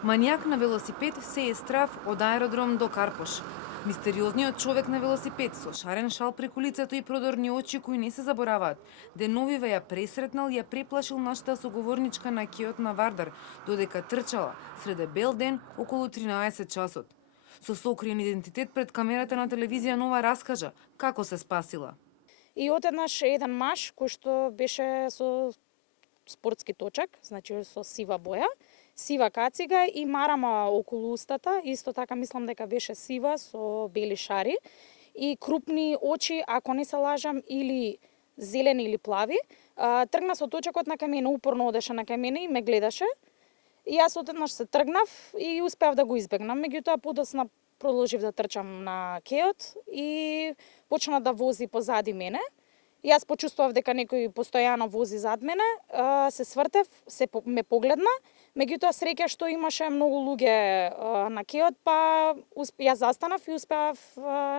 Манијак на велосипед се е страв од аеродром до Карпош. Мистериозниот човек на велосипед со шарен шал преку лицето и продорни очи кои не се забораваат. Деновиве ја пресретнал и ја преплашил нашата соговорничка на кеот на Вардар, додека трчала среде бел ден околу 13 часот. Со сокриен идентитет пред камерата на телевизија Нова раскажа како се спасила. И одеднаш еден маж кој што беше со спортски точак, значи со сива боја, сива кацига и марама околу устата, исто така мислам дека беше сива со бели шари и крупни очи, ако не се лажам, или зелени или плави. Тргна со точакот на кај мене, упорно одеше на кај мене и ме гледаше. И јас одеднаш се тргнав и успеав да го избегнам. Меѓутоа подоцна продолжив да трчам на кеот и почна да вози позади мене. Јас почувствував дека некој постојано вози зад мене, се свртев, ме погледна, меѓутоа среќа што имаше многу луѓе на кеот, па јас застанав и успеав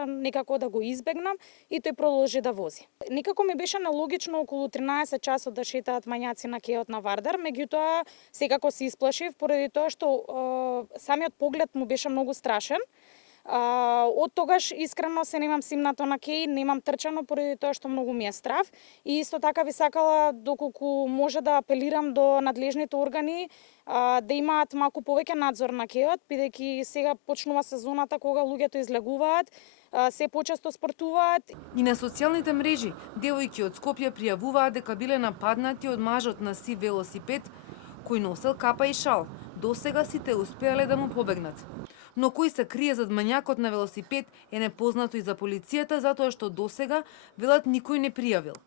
некако да го избегнам и тој продолжи да вози. Некако ми беше нелогично околу 13 часот да шетаат мањаци на кеот на Вардар, меѓутоа секако се исплашив поради тоа што самиот поглед му беше многу страшен. Од тогаш искрено се немам симнато на кеј, немам трчано поради тоа што многу ми е страв и исто така би сакала доколку може да апелирам до надлежните органи да имаат малку повеќе надзор на кеот, бидејќи сега почнува сезоната кога луѓето излегуваат, се почесто спортуваат. И на социјалните мрежи девојки од Скопје пријавуваат дека биле нападнати од мажот на сив велосипед кој носел капа и шал. Досега сите успеале да му побегнат. Но кој се крие зад мањакот на велосипед е непознато и за полицијата, затоа што досега велат никој не пријавил.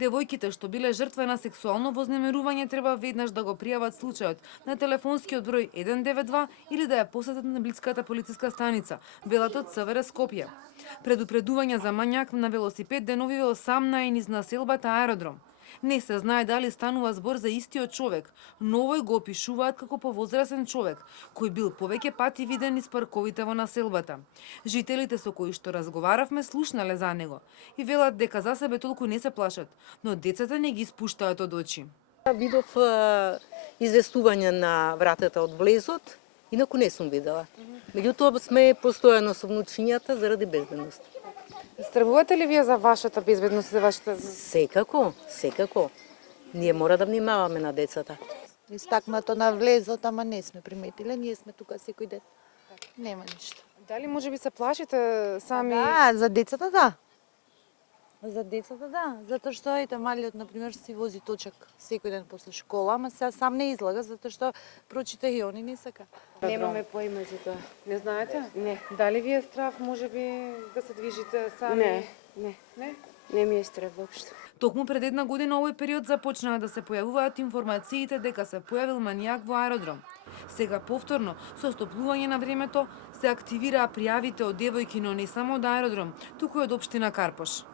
Девојките што биле жртва на сексуално вознемирување треба веднаш да го пријават случајот на телефонскиот број 192 или да ја посетат на блиската полициска станица, велат од СВР Скопје. Предупредување за мањак на велосипед деновиве осамна и низ населбата аеродром. Не се знае дали станува збор за истиот човек, но овој го опишуваат како повозрасен човек, кој бил повеќе пати виден низ парковите во населбата. Жителите со кои што разговаравме слушнале за него и велат дека за себе толку не се плашат, но децата не ги спуштаат од очи. Видов известување на вратата од влезот, инаку не сум видела. Меѓутоа сме постојано со внучињата заради безбедност. Стравувате ли вие за вашата безбедност, за вашата... Секако. Ние мора да внимаваме на децата. Истакнато на влезот, ама не сме приметиле, ние сме тука секој ден. Нема ништо. Дали може би се плашите сами? Да, за децата да. За децата да, затоа што ете малиот на пример си вози точак секој ден после школа, ама сега сам не излага затоа што прочита и они не сака. Немаме поима за тоа. Не знаете? Не. Дали ви е страв, може би, да се движите сами? Не. Не ми е страв воопшто. Токму пред една година овој период започнаа да се појавуваат информациите дека се појавил манијак во аеродром. Сега повторно, со стоплување на времето, се активираа пријавите од девојки, но не само од аеродром, туку и од општина Карпош.